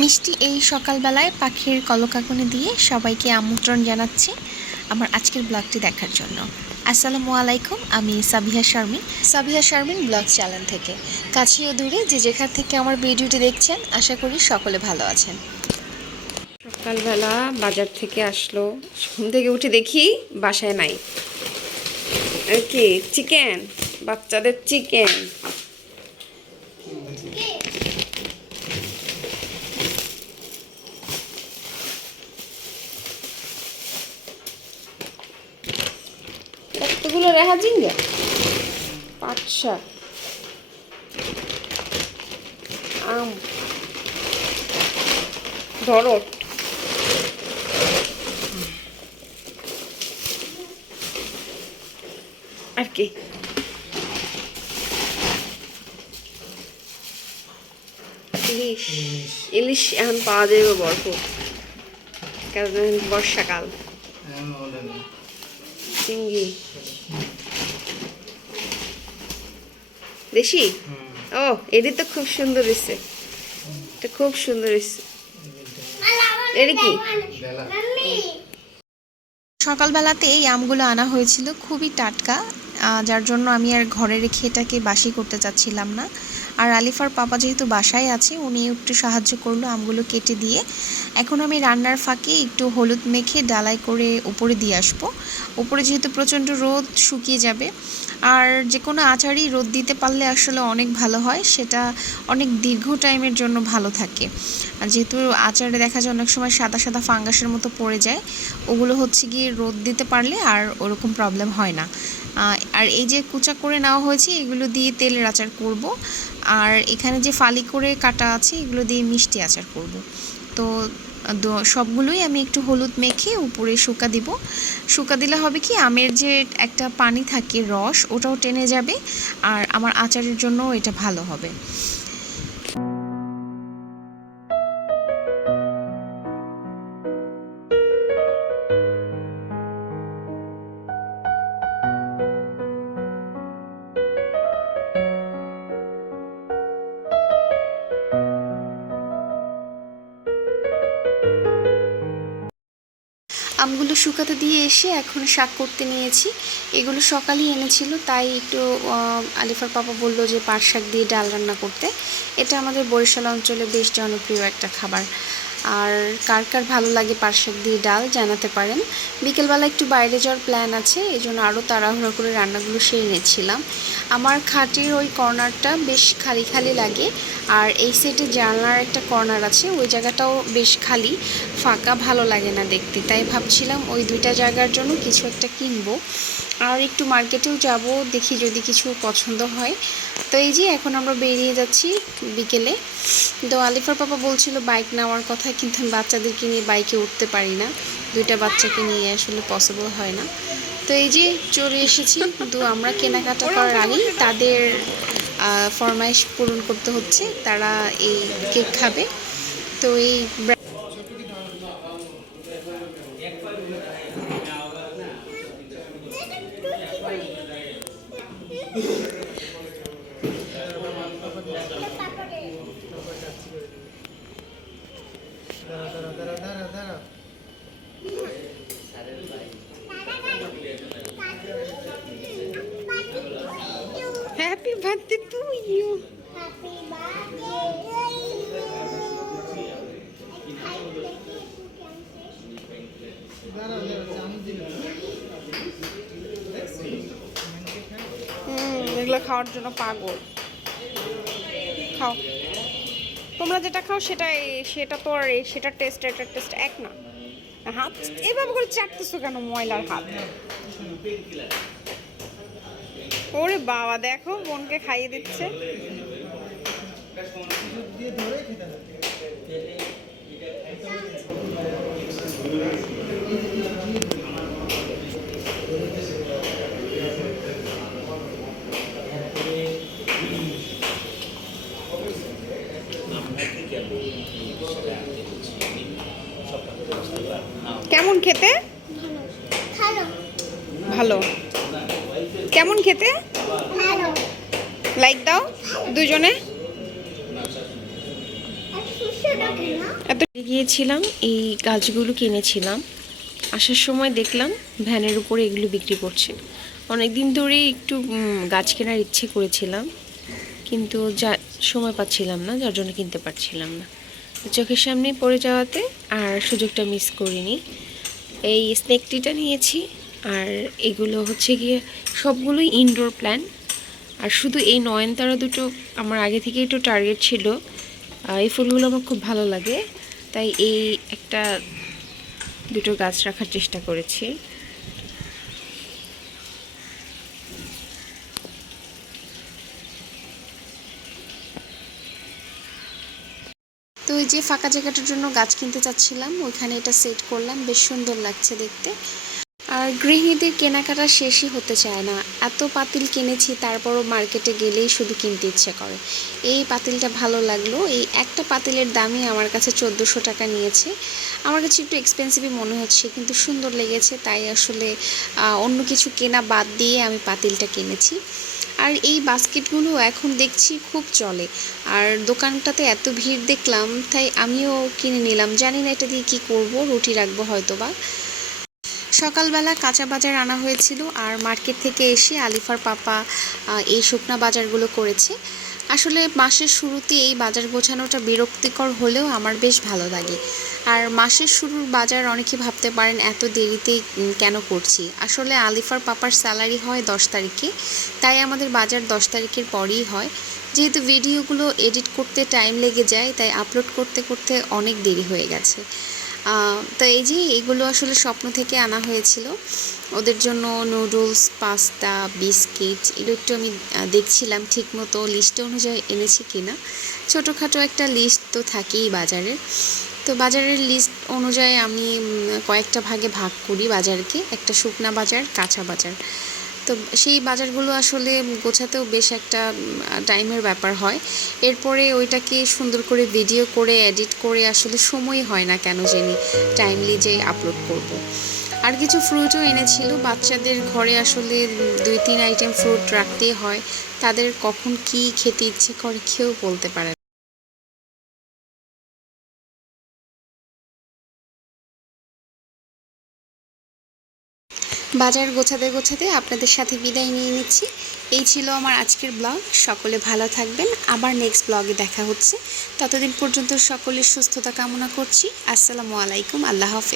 মিষ্টি এই সকালবেলায় পাখির কলকাকনি দিয়ে সবাইকে আমন্ত্রণ জানাচ্ছি আমার আজকের ব্লগটি দেখার জন্য। আসসালামু আলাইকুম, আমি সাবিহা শারমিন ব্লগ চ্যানেল থেকে। কাছে ও দূরে যে যেখান থেকে আমার ভিডিওটি দেখছেন, আশা করি সকলে ভালো আছেন। সকালবেলা বাজার থেকে আসলো, ঘুম থেকে উঠে দেখি বাসায় নাই। আর কি চিকেন, বাচ্চাদের চিকেন। কতগুলো রেহা জিঙ্গা, 5-7 আম, ধরো আর কি ইলিশ। ইলিশ এখন পাওয়া যাবে ভরপুর, কারণ বর্ষাকাল। চিংড়ি দেশি। ও এটি তো খুব সুন্দর হয়েছে, এটা খুব সুন্দর হয়েছে। এটি কি? সকালবেলাতে এই আমগুলো আনা হয়েছিল, খুবই টাটকা, যার জন্য আমি আর ঘরে রেখে এটাকে বাসি করতে চাচ্ছিলাম না। আর আলিফার পাপা যেহেতু বাসায় আছে, উনি একটু সাহায্য করলো আমগুলো কেটে দিয়ে। এখন আমি রান্নার ফাঁকে একটু হলুদ মেখে ডালাই করে উপরে দিয়ে আসবো। উপরে যেহেতু প্রচণ্ড রোদ, শুকিয়ে যাবে। আর যে কোনো আচারই রোদ দিতে পারলে আসলে অনেক ভালো হয়, সেটা অনেক দীর্ঘ টাইমের জন্য ভালো থাকে। যেহেতু আচারে দেখা যায় অনেক সময় সাদা সাদা ফাঙ্গাসের মতো পড়ে যায়, ওগুলো হচ্ছে গিয়ে রোদ দিতে পারলে আর ওরকম প্রবলেম হয় না। আর এই যে কুচা করে নেওয়া হয়েছে, এগুলো দিয়ে তেলের আচার করব। আর এখানে যে ফালি করে কাটা আছে, এগুলো দিয়ে মিষ্টি আচার করব। তো সবগুলোই আমি একটু হলুদ মেখে উপরে শুকা দিব। শুকা দিলে হবে কি, আমের যে একটা পানি থাকে, রস, ওটাও টেনে যাবে। আর আমার আচারের জন্য এটা ভালো হবে। আমগুলো শুকাতে দিয়ে এসে এখন শাক করতে নিয়েছি। এগুলো সকালেই এনেছিল, তাই একটু আলিফার পাপা বলল যে পাট শাক দিয়ে ডাল রান্না করতে। এটা আমাদের বরিশাল অঞ্চলে বেশ জনপ্রিয় একটা খাবার। আর কার কার ভালো লাগে পাট শাক দিয়ে ডাল জানাতে পারেন। বিকেলবেলা একটু বাইরে যাওয়ার প্ল্যান আছে, এই জন্য আরও তাড়াহুড়ো করে রান্নাগুলো সেরে নিচ্ছিলাম। আমার খাটের ওই কর্নারটা বেশ খালি খালি লাগে, আর এই সাইডে জানলার একটা কর্নার আছে, ওই জায়গাটাও বেশ খালি ফাঁকা, ভালো লাগে না দেখতে। তাই ভাবছিলাম ওই দুইটা জায়গার জন্য কিছু একটা কিনবো। আর একটু মার্কেটেও যাব, দেখি যদি কিছু পছন্দ হয়। তো এই যে এখন আমরা বেরিয়ে যাচ্ছি বিকেলে। তো আলিফার পাপা বলছিল বাইক নেওয়ার কথা, কিন্তু আমি বাচ্চাদেরকে নিয়ে বাইকে উঠতে পারি না, দুইটা বাচ্চাকে নিয়ে আসলে পসিবল হয় না। তো এই যে চলে এসেছি, কিন্তু আমরা কেনাকাটা করার আগেই তাদের ফরমাইশ পূরণ করতে হচ্ছে, তারা এই কেক খাবে। তো এই হ্যাপি বার্থডে টু ইউ। এগুলো খাওয়ার জন্য পাগল। খাও, তোমরা যেটা খাও সেটা তো আর সেটার টেস্ট এটার টেস্ট এক না। হাত এভাবে করে চাটতেছো কেন, ময়লার হাত? ওরে বাবা, দেখো বোনকে খাইয়ে দিচ্ছে। খেতে? ভালো। কেমন খেতে? লাইক দাও দুজনে। গিয়েছিলাম, এই গাছগুলো কিনেছিলাম। আসার সময় দেখলাম ভ্যানের উপরে এগুলো বিক্রি করছে। অনেক দিন ধরেই একটু গাছ কেনার ইচ্ছে করেছিলাম, কিন্তু যা সময় পাচ্ছিলাম না, যার জন্য কিনতে পারছিলাম না। চোখের সামনে পড়ে যাওয়াতে আর সুযোগটা মিস করিনি। এই স্নেক টিটা নিয়েছি, আর এগুলো হচ্ছে গিয়ে সবগুলোই ইনডোর প্ল্যান্ট। আর শুধু এই নয়নতারা দুটো আমার আগে থেকে একটু টার্গেট ছিল। এই ফুলগুলো আমার খুব ভালো লাগে, তাই এই একটা দুটো গাছ রাখার চেষ্টা করেছি। তো ওই যে ফাঁকা জায়গাটার জন্য গাছ কিনতে চাচ্ছিলাম, ওইখানে এটা সেট করলাম, বেশ সুন্দর লাগছে দেখতে। আর গৃহিণীদের কেনাকাটা শেষই হতে চায় না, এত পাতিল কিনেছি, তারপরও মার্কেটে গেলেই শুধু কিনতে ইচ্ছে করে। এই পাতিলটা ভালো লাগলো, এই একটা পাতিলের দামই আমার কাছে 1400 টাকা নিয়েছে। আমার কাছে একটু এক্সপেন্সিভই মনে হচ্ছে, কিন্তু সুন্দর লেগেছে, তাই আসলে অন্য কিছু কেনা বাদ দিয়ে আমি পাতিলটা কিনেছি। আর এই বাস্কেটগুলো এখন দেখছি খুব চলে, আর দোকানটাতে এত ভিড় দেখলাম, তাই আমিও কিনে নিলাম। জানি না এটা দিয়ে কী করব, রুটি রাখবো হয়তো বা। সকালবেলা কাঁচা বাজার আনা হয়েছিল, আর মার্কেট থেকে এসে আলিফার পাপা এই শুকনা বাজারগুলো করেছে। আসলে মাসের শুরুতে এই বাজার গোছানোটা বিরক্তিকর হলেও আমার বেশ ভালো লাগে। আর মাসের শুরুর বাজার অনেকে ভাবতে পারেন এত দেরিতে কেন করছি। আসলে আলিফার পাপার স্যালারি হয় 10 তারিখে, তাই আমাদের বাজার 10 তারিখের পরেই হয়। যেহেতু ভিডিওগুলো এডিট করতে টাইম লেগে যায়, তাই আপলোড করতে করতে অনেক দেরি হয়ে গেছে। তো এই যে এগুলো আসলে স্বপ্ন থেকে আনা হয়েছিল। ওদের জন্য নুডলস, পাস্তা, বিস্কিট এগুলো একটু আমি দেখছিলাম ঠিকমতো লিস্ট অনুযায়ী এনেছি কিনা। ছোটোখাটো একটা লিস্ট তো থাকেই বাজারের। তো বাজারের লিস্ট অনুযায়ী আমি কয়েকটা ভাগে ভাগ করি বাজারকে, একটা শুকনা বাজার, কাঁচা বাজার। তো সেই বাজারগুলো আসলে গোছাতেও বেশ একটা টাইমের ব্যাপার হয়। এরপরে ওইটাকে সুন্দর করে ভিডিও করে এডিট করে আসলে সময় হয় না কেন জানি টাইমলি যে আপলোড করব। আর কিছু ফ্রুটও এনেছিল, বাচ্চাদের ঘরে আসলে 2-3 আইটেম ফ্রুট রাখতেই হয়, তাদের কখন কি খেতে ইচ্ছে করে কেউ বলতে পারে না। বাজার গোছাতে গোছাতে আপনাদের সাথে বিদায় নিয়ে নিচ্ছি। এই ছিল আমার আজকের ব্লগ। সকলে ভালো থাকবেন, আবার নেক্সট ব্লগে দেখা হচ্ছে। ততদিন পর্যন্ত সকলের সুস্থতা কামনা করছি। আসসালামু আলাইকুম, আল্লাহ হাফেজ।